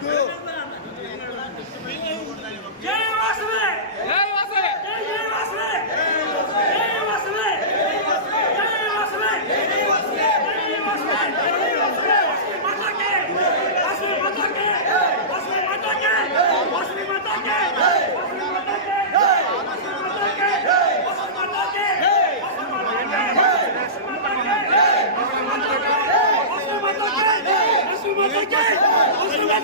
Good.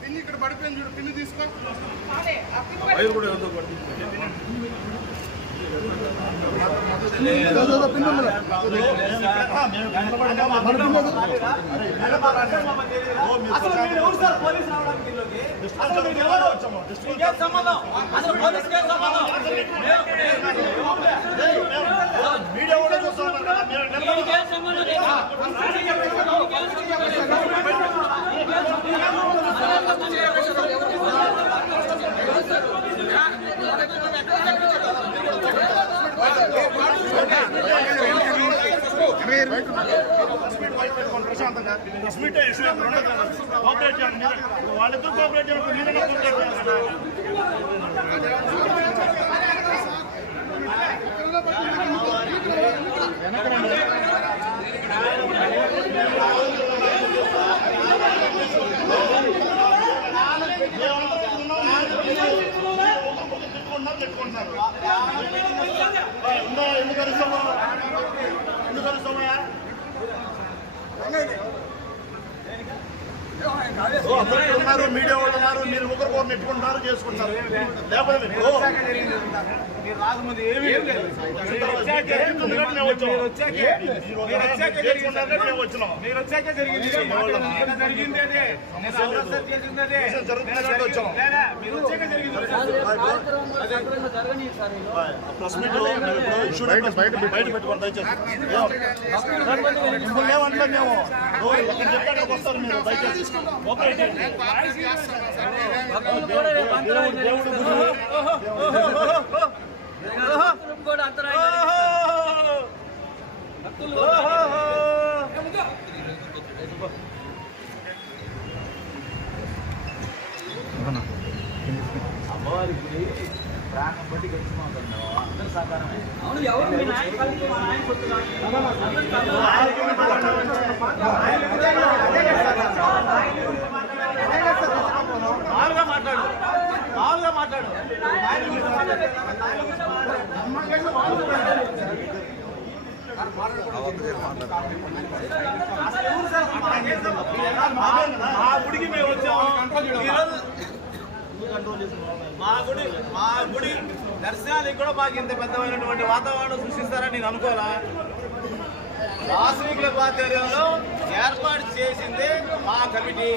Pin ఇక్కడ పడిపోయింది చూడు పిన్ తీసుకో కూడా ఏదో మీడియా కూడా చూస్తా ఉన్నారు ప్రశాంతంగా స్మిట్ కోఆపరేట్ చేయాలి వాళ్ళిద్దరు కోఆపరేట్ చేయాలి మీరైనా కోఆపరేట్ చేయాలి వెనక ఎందుకు అరుస్తామా ఎందుకు అరుస్తామా కాదే ఉన్నారు మీడియా వాళ్ళు ఉన్నారు మీరు ఒకరు ఒకరు నెట్టుకుంటున్నారు చేసుకుంటున్నారు. లేకపోతే బయట దయచేసి. మేము. అమ్మవారికి ప్రాణం బట్టి కలిసి మాట్లాడినావా సహకారమే అవును ఎవరు మా గుడికి మేము వచ్చాము మా గుడి మా గుడి దర్శనానికి కూడా మాకు ఇంత పెద్దమైనటువంటి వాతావరణం సృష్టిస్తారని నేను అనుకోవాలా వాసవికుల ఆధ్వర్యంలో ఏర్పాటు చేసింది మా కమిటీ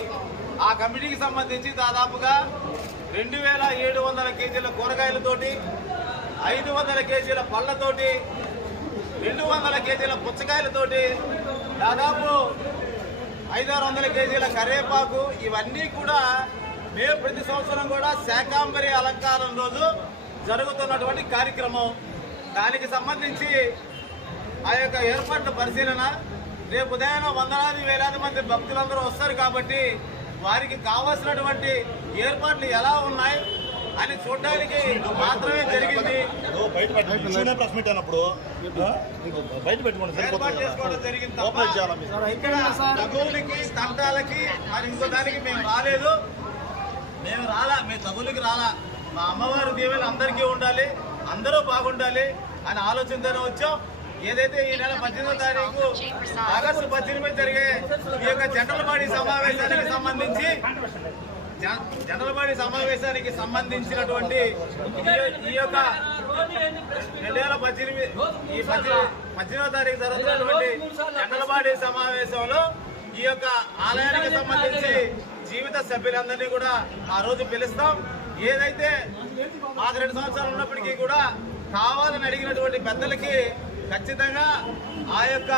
ఆ కమిటీకి సంబంధించి దాదాపుగా రెండు వేల ఏడు వందల కేజీల కూరగాయలతోటి ఐదు వందల కేజీల పళ్ళతోటి రెండు వందల కేజీల పుచ్చకాయలతోటి దాదాపు ఐదారు వందల కేజీల కరివేపాకు ఇవన్నీ కూడా మేము ప్రతి సంవత్సరం కూడా శాకాంబరి అలంకారం రోజు జరుగుతున్నటువంటి కార్యక్రమం. దానికి సంబంధించి ఆ యొక్క ఏర్పాట్ల పరిశీలన రేపు ఉదయం వందలాది వేలాది మంది భక్తులందరూ వస్తారు కాబట్టి వారికి కావాల్సినటువంటి ఏర్పాట్లు ఎలా ఉన్నాయి అని చూడడానికి మాత్రమే జరిగింది. తగులకి తంటాలకి మరి ఇంకో దానికి మేము రాలేదు. మేము రాలా మేము తగులకి రాలా. మా అమ్మవారి దీవెలు అందరికీ ఉండాలి అందరూ బాగుండాలి అనే ఆలోచనతోనే వచ్చాం. ఏదైతే ఈ నెల పద్దెనిమిదో తారీఖు ఆగస్టు పద్దెనిమిది జరిగే ఈ యొక్క జనరల్ బాడీ సమావేశానికి సంబంధించి జన- సమావేశానికి సంబంధించినటువంటి ఈ- యొక్క రెండు వేల పద్దెనిమిది ఈ పద్దె- పద్దెనిమిదో తారీఖు జరుగుతున్నటువంటి జనరల్ సమావేశంలో ఈ యొక్క ఆలయానికి సంబంధించి జీవిత సభ్యులందరినీ కూడా ఆ రోజు పిలుస్తాం. ఏదైతే మాకు రెండు సంవత్సరాలు ఉన్నప్పటికీ కూడా కావాలని అడిగినటువంటి పెద్దలకి ఖచ్చితంగా ఆ యొక్క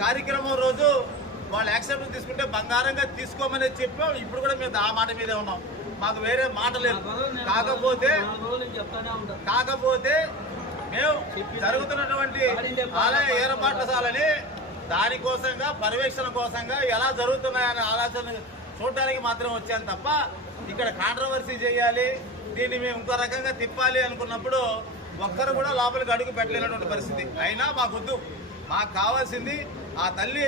కార్యక్రమం రోజు వాళ్ళు యాక్సెప్ట్ తీసుకుంటే బంగారంగా తీసుకోమని చెప్పాం. ఇప్పుడు కూడా మేము ఆ మాట మీదే ఉన్నాం. మాకు వేరే మాట లేదు. కాకపోతే కాకపోతే మేము జరుగుతున్నటువంటి ఆలయ ఏర్పాట్లసాలని దానికోసంగా పర్యవేక్షణ కోసంగా ఎలా జరుగుతున్నాయనే ఆలోచన చూడడానికి మాత్రం వచ్చాను తప్ప ఇక్కడ కాంట్రవర్సీ చేయాలి దీన్ని మేము ఇంకో రకంగా తిప్పాలి అనుకున్నప్పుడు ఒక్కరు కూడా లోపలికి అడుగు పెట్టలేనటువంటి పరిస్థితి. అయినా మాకొద్దు. మాకు కావాల్సింది ఆ తల్లి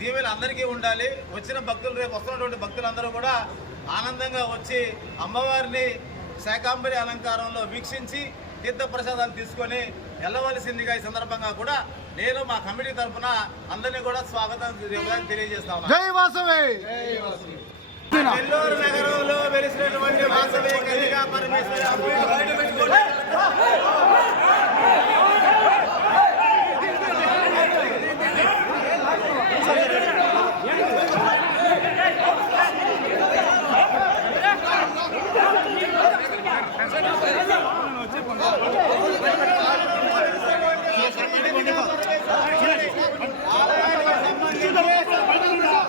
దీవెలు అందరికీ ఉండాలి. వచ్చిన భక్తులు రేపు వస్తున్నటువంటి భక్తులందరూ కూడా ఆనందంగా వచ్చి అమ్మవారిని శాకాంబరి అలంకారంలో వీక్షించి తీర్థ ప్రసాదాలు తీసుకొని వెళ్ళవలసిందిగా ఈ సందర్భంగా కూడా నేను మా కమిటీ తరఫున అందరినీ కూడా స్వాగతం తెలియజేస్తా ఉన్నాను. నెల్లూరు నగరంలో వెలిసినటువంటి వాసవి కన్యకా పరమేశ్వరి అమ్మవారు బయట పెట్టుకోండి.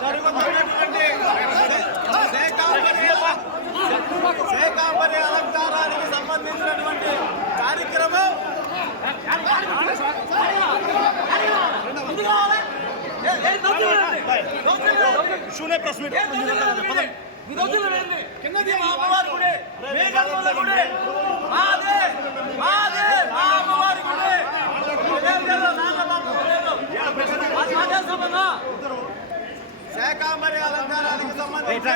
జరుగుతున్నటువంటి శాకాంబరి శాకాంబరి అలంకారానికి సంబంధించినటువంటి కార్యక్రమం షూనే ప్రెస్ మీట్ పదండి. కిందది మా అమ్మవారి గుడి మేఘాల గుడి మాదే మాదే మా అమ్మవారి గుడి ఇదేం లేదు, నాగబాబు లేదు. మాదే సంబంధం. శాకాంబరి అలంకారానికి సంబంధించి